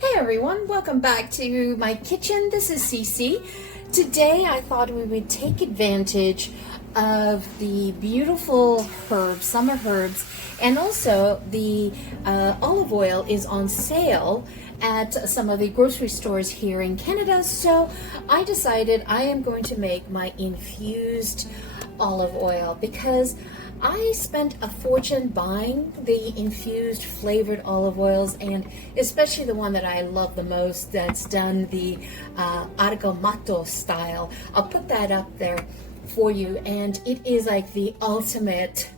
Hey everyone, welcome back to my kitchen. This is Cece. Today I thought we would take advantage of the beautiful herbs, summer herbs, and also the olive oil is on sale at some of the grocery stores here in Canada. So I decided I am going to make my infused olive oil because I spent a fortune buying the infused flavored olive oils, and especially the one that I love the most that's done the argamato style. I'll put that up there for you, and it is like the ultimate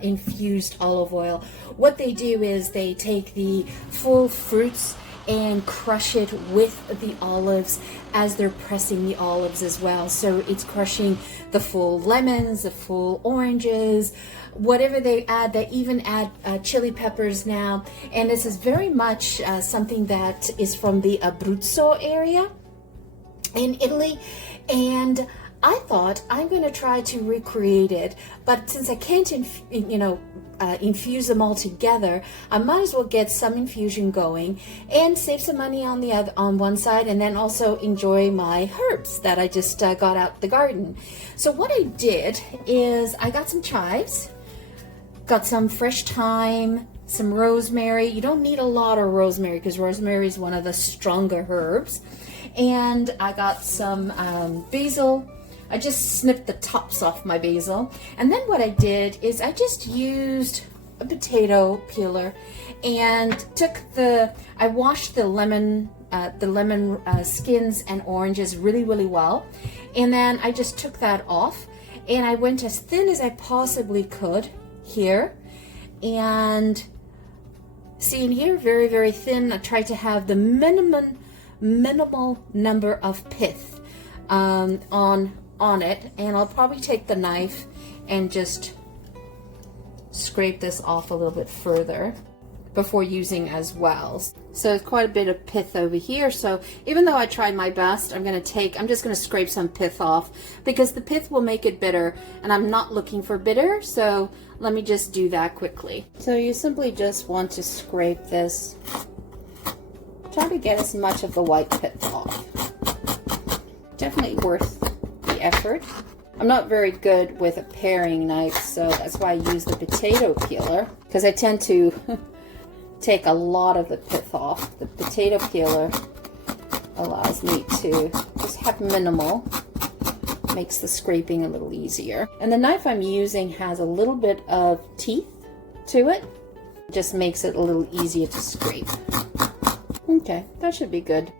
infused olive oil. What they do is they take the full fruits and crush it with the olives as they're pressing the olives as well. So it's crushing the full lemons, the full oranges, whatever they add. They even add chili peppers now. And this is very much something that is from the Abruzzo area in Italy. And I thought I'm going to try to recreate it, but since I can't, infuse them all together, I might as well get some infusion going and save some money on the other, on one side, and then also enjoy my herbs that I just got out the garden. So what I did is I got some chives, got some fresh thyme, some rosemary. You don't need a lot of rosemary because rosemary is one of the stronger herbs, and I got some basil. I just snipped the tops off my basil, and then what I did is I just used a potato peeler and I washed the lemon skins and oranges really well, and then I just took that off and I went as thin as I possibly could here, and see in here, very thin. I tried to have the minimal number of pith on it, and I'll probably take the knife and just scrape this off a little bit further before using as well. So it's quite a bit of pith over here, so even though I tried my best, I'm just going to scrape some pith off because the pith will make it bitter, and I'm not looking for bitter, so let me just do that quickly. So you simply just want to scrape this, try to get as much of the white pith off. Definitely worth effort. I'm not very good with a paring knife, so that's why I use the potato peeler, because I tend to take a lot of the pith off. The potato peeler allows me to just have minimal, makes the scraping a little easier. And the knife I'm using has a little bit of teeth to it, just makes it a little easier to scrape. Okay, that should be good.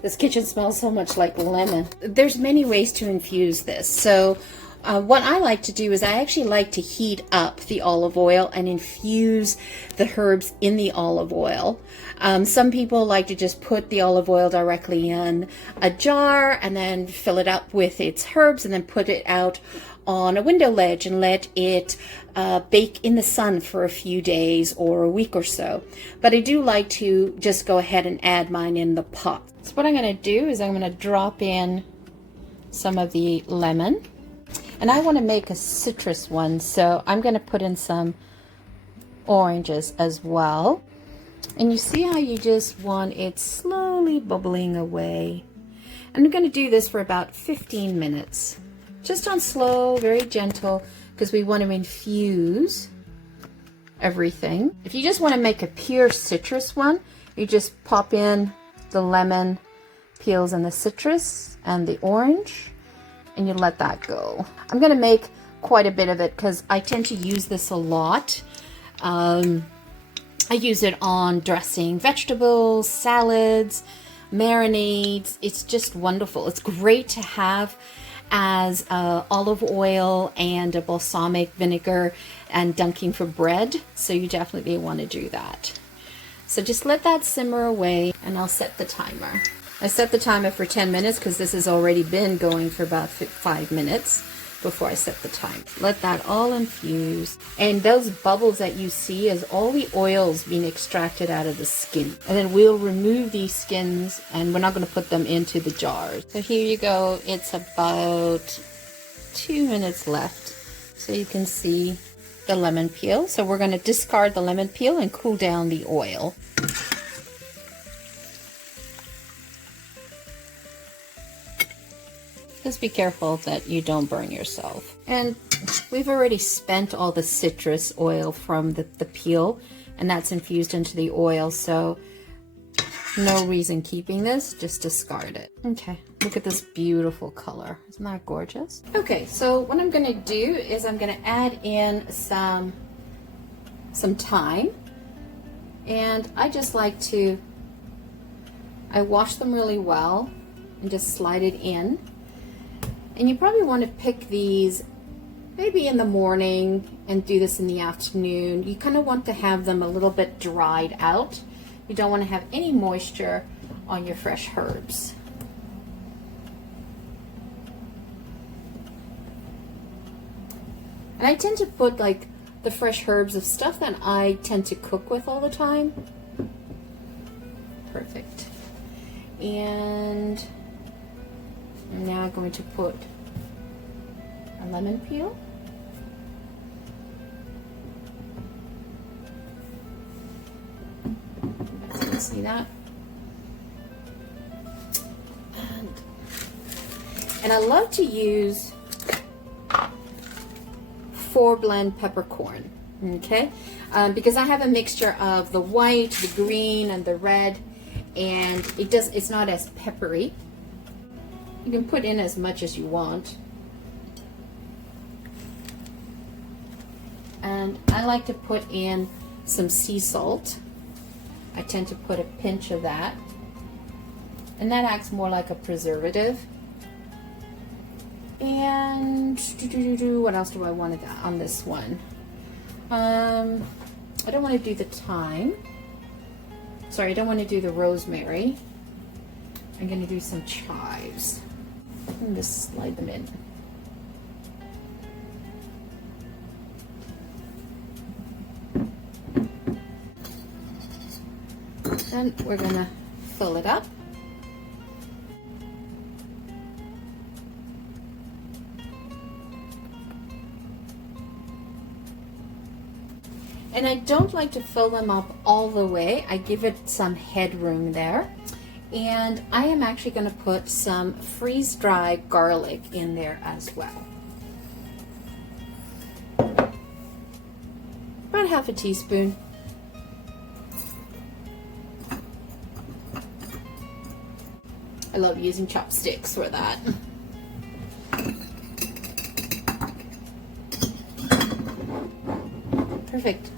This kitchen smells so much like lemon. There's many ways to infuse this. So what I like to do is I actually like to heat up the olive oil and infuse the herbs in the olive oil. Some people like to just put the olive oil directly in a jar and then fill it up with its herbs and then put it out on a window ledge and let it bake in the sun for a few days or a week or so. But I do like to just go ahead and add mine in the pot. So what I'm going to do is I'm going to drop in some of the lemon, and I want to make a citrus one, so I'm going to put in some oranges as well. And you see how you just want it slowly bubbling away. And I'm going to do this for about 15 minutes. Just on slow, very gentle, because we want to infuse everything. If you just want to make a pure citrus one, you just pop in the lemon peels and the citrus and the orange, and you let that go. I'm going to make quite a bit of it because I tend to use this a lot. I use it on dressing vegetables, salads, marinades. It's just wonderful. It's great to have as olive oil and a balsamic vinegar and dunking for bread, so you definitely want to do that. So just let that simmer away, and I'll set the timer. I set the timer for 10 minutes because this has already been going for about 5 minutes before I set the time. Let that all infuse, and those bubbles that you see is all the oils being extracted out of the skin. And then we'll remove these skins, and we're not going to put them into the jars. So here you go. It's about 2 minutes left, so you can see the lemon peel. So we're going to discard the lemon peel and cool down the oil. Just be careful that you don't burn yourself. And we've already spent all the citrus oil from the peel, and that's infused into the oil, so no reason keeping this, just discard it. Okay, look at this beautiful color. Isn't that gorgeous? Okay, so what I'm gonna do is I'm gonna add in some thyme, and I just like to, I wash them really well and just slide it in. And you probably want to pick these maybe in the morning and do this in the afternoon. You kind of want to have them a little bit dried out. You don't want to have any moisture on your fresh herbs. And I tend to put like the fresh herbs of stuff that I tend to cook with all the time. Perfect. And I'm now going to put a lemon peel. You can see that. And I love to use 4-blend peppercorn, okay? Because I have a mixture of the white, the green, and the red, and it's not as peppery. You can put in as much as you want. And I like to put in some sea salt. I tend to put a pinch of that. And that acts more like a preservative. And what else do I want on this one? I don't want to do the thyme. Sorry, I don't want to do the rosemary. I'm going to do some chives. And just slide them in. Then we're going to fill it up. And I don't like to fill them up all the way. I give it some headroom there. And I am actually going to put some freeze-dried garlic in there as well. About half a teaspoon. I love using chopsticks for that. Perfect.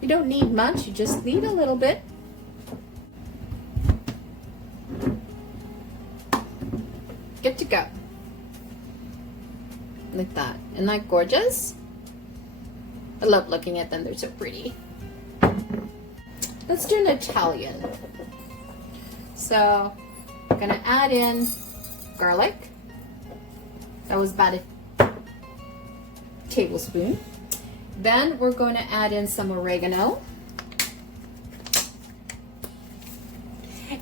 You don't need much, you just need a little bit. Good to go. Like that. Isn't that gorgeous? I love looking at them, they're so pretty. Let's do an Italian. So I'm gonna add in garlic. That was about a tablespoon. Then we're going to add in some oregano.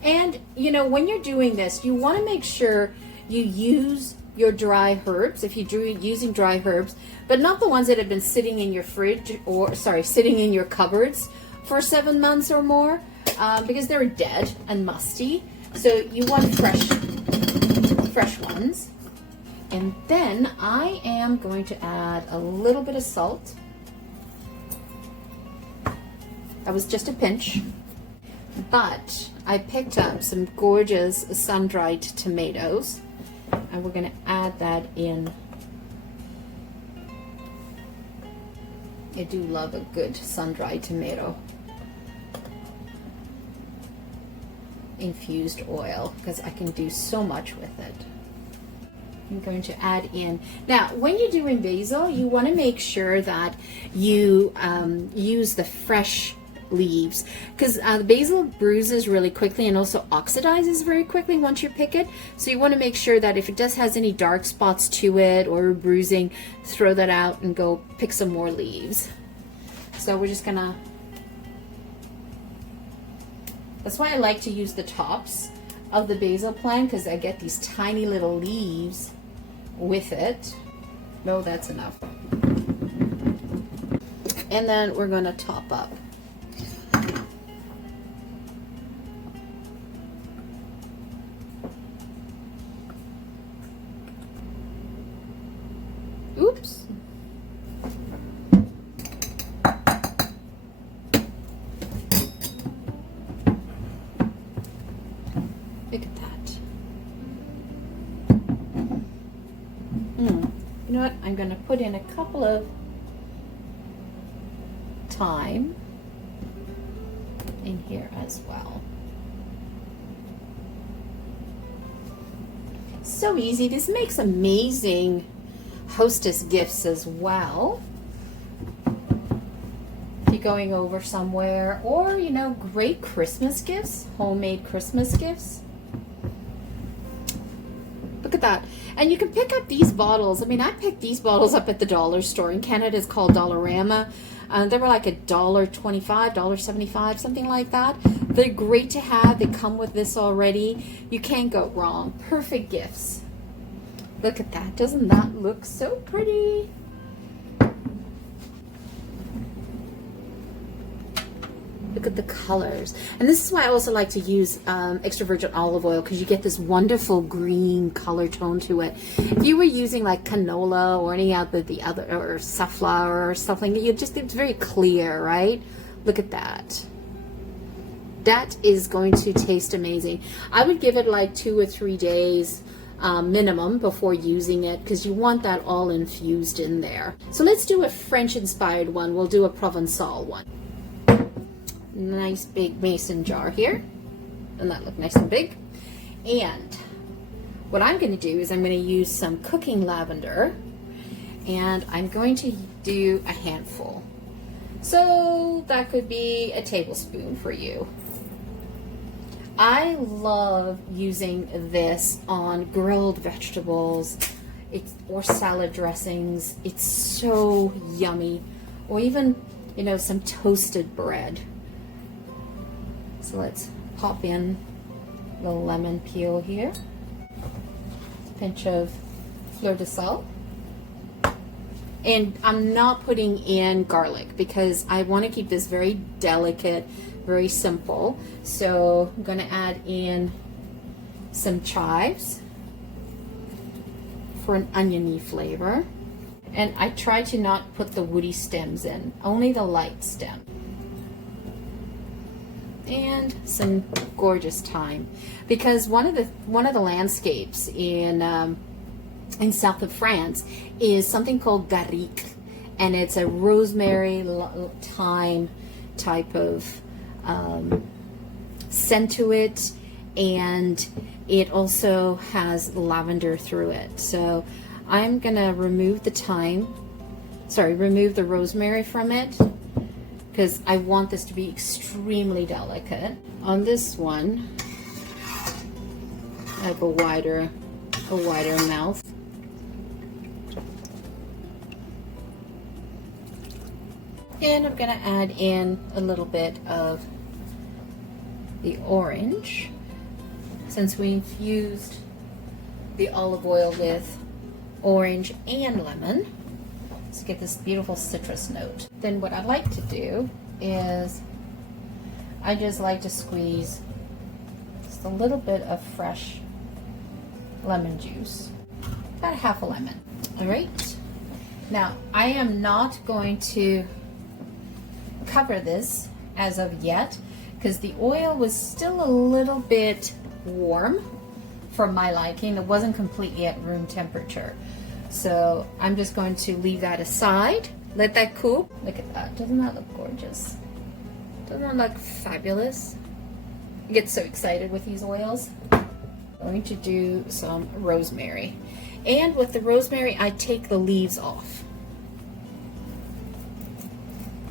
And you know, when you're doing this, you want to make sure you use your dry herbs, if you're using dry herbs, but not the ones that have been sitting in your fridge, or sitting in your cupboards for 7 months or more, because they're dead and musty. So you want fresh ones. And then I am going to add a little bit of salt. That was just a pinch. But I picked up some gorgeous sun-dried tomatoes, and we're going to add that in. I do love a good sun-dried tomato infused oil because I can do so much with it. I'm going to add in. Now, when you're doing basil, you want to make sure that you use the fresh leaves, because the basil bruises really quickly and also oxidizes very quickly once you pick it. So you want to make sure that if it does has any dark spots to it or bruising, throw that out and go pick some more leaves. So we're just gonna, that's why I like to use the tops of the basil plant, because I get these tiny little leaves with it. No, that's enough. And then we're going to top up. know what? I'm going to put in a couple of thyme in here as well. So easy. This makes amazing hostess gifts as well. If you're going over somewhere, or you know, great Christmas gifts, homemade Christmas gifts. Look at that. And you can pick up these bottles. I mean, I picked these bottles up at the dollar store. In Canada, it's called Dollarama. They were like $1.25, $1.75, something like that. They're great to have. They come with this already. You can't go wrong. Perfect gifts. Look at that. Doesn't that look so pretty? Look at the colors. And this is why I also like to use extra virgin olive oil, because you get this wonderful green color tone to it. If you were using like canola or any other, or safflower or something, it's very clear, right? Look at that. That is going to taste amazing. I would give it like 2 or 3 days minimum before using it, because you want that all infused in there. So let's do a French inspired one. We'll do a Provençal one. Nice big mason jar here. Doesn't that look nice and big? And what I'm going to do is I'm going to use some cooking lavender, and I'm going to do a handful. So that could be a tablespoon for you. I love using this on grilled vegetables or salad dressings. It's so yummy. Or even, you know, some toasted bread. So let's pop in the lemon peel here. A pinch of fleur de sel. And I'm not putting in garlic because I want to keep this very delicate, very simple. So I'm going to add in some chives for an oniony flavor. And I try to not put the woody stems in, only the light stem. And some gorgeous thyme, because one of the landscapes in south of France is something called garrigue, and it's a rosemary thyme type of scent to it, and it also has lavender through it. So I'm gonna remove the rosemary from it, because I want this to be extremely delicate. On this one, I have a wider mouth. And I'm gonna add in a little bit of the orange, since we infused the olive oil with orange and lemon. To get this beautiful citrus note. Then what I like to do is I just like to squeeze just a little bit of fresh lemon juice, about half a lemon. All right, now I am not going to cover this as of yet, because the oil was still a little bit warm for my liking. It wasn't completely at room temperature. So I'm just going to leave that aside, let that cool. Look at that, doesn't that look gorgeous? Doesn't that look fabulous? I get so excited with these oils. I'm going to do some rosemary. And with the rosemary, I take the leaves off.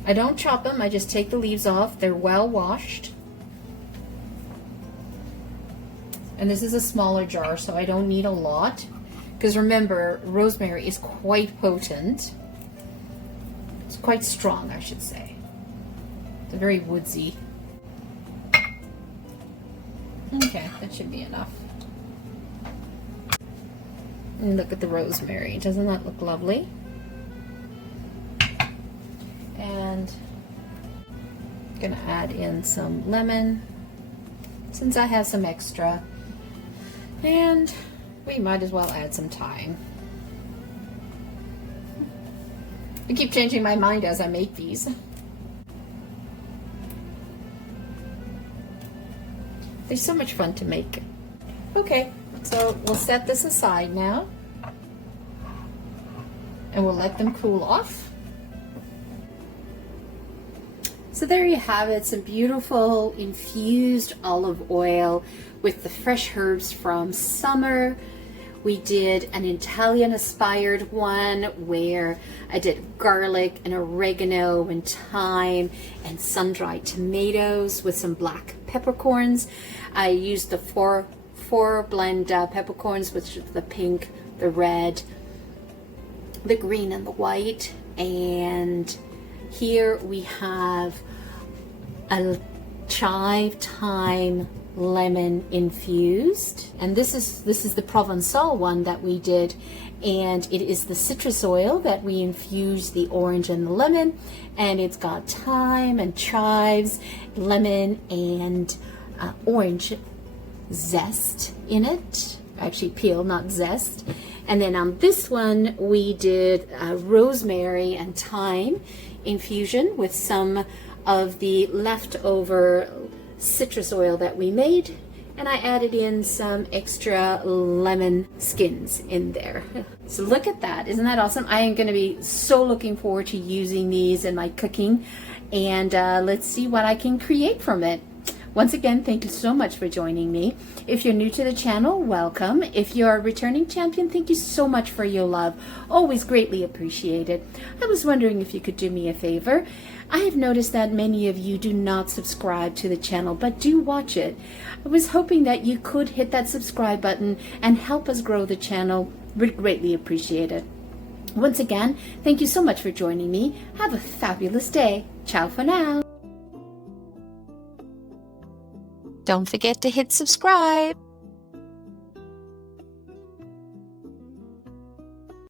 I don't chop them, I just take the leaves off. They're well washed. And this is a smaller jar, so I don't need a lot. Because remember, rosemary is quite potent. It's quite strong, I should say. It's very woodsy. Okay, that should be enough. And look at the rosemary. Doesn't that look lovely? And I'm gonna add in some lemon, since I have some extra. And we might as well add some thyme. I keep changing my mind as I make these. They're so much fun to make. Okay, so we'll set this aside now. and we'll let them cool off. So there you have it, some beautiful infused olive oil with the fresh herbs from summer. We did an Italian-inspired one where I did garlic and oregano and thyme and sun-dried tomatoes with some black peppercorns. I used the four blend peppercorns, which is the pink, the red, the green, and the white. And here we have a chive, thyme, lemon infused, and this is the Provençal one that we did, and it is the citrus oil that we infused the orange and the lemon, and it's got thyme and chives, lemon, and orange zest in it, actually peel, not zest. And then on this one we did rosemary and thyme infusion with some of the leftover citrus oil that we made, and I added in some extra lemon skins in there. So look at that, isn't that awesome? I am going to be so looking forward to using these in my cooking, and let's see what I can create from it. Once again, thank you so much for joining me. If you're new to the channel, welcome. If you're a returning champion, thank you so much for your love. Always greatly appreciated. I was wondering if you could do me a favor. I have noticed that many of you do not subscribe to the channel, but do watch it. I was hoping that you could hit that subscribe button and help us grow the channel. We'd greatly appreciate it. Once again, thank you so much for joining me. Have a fabulous day. Ciao for now. Don't forget to hit subscribe.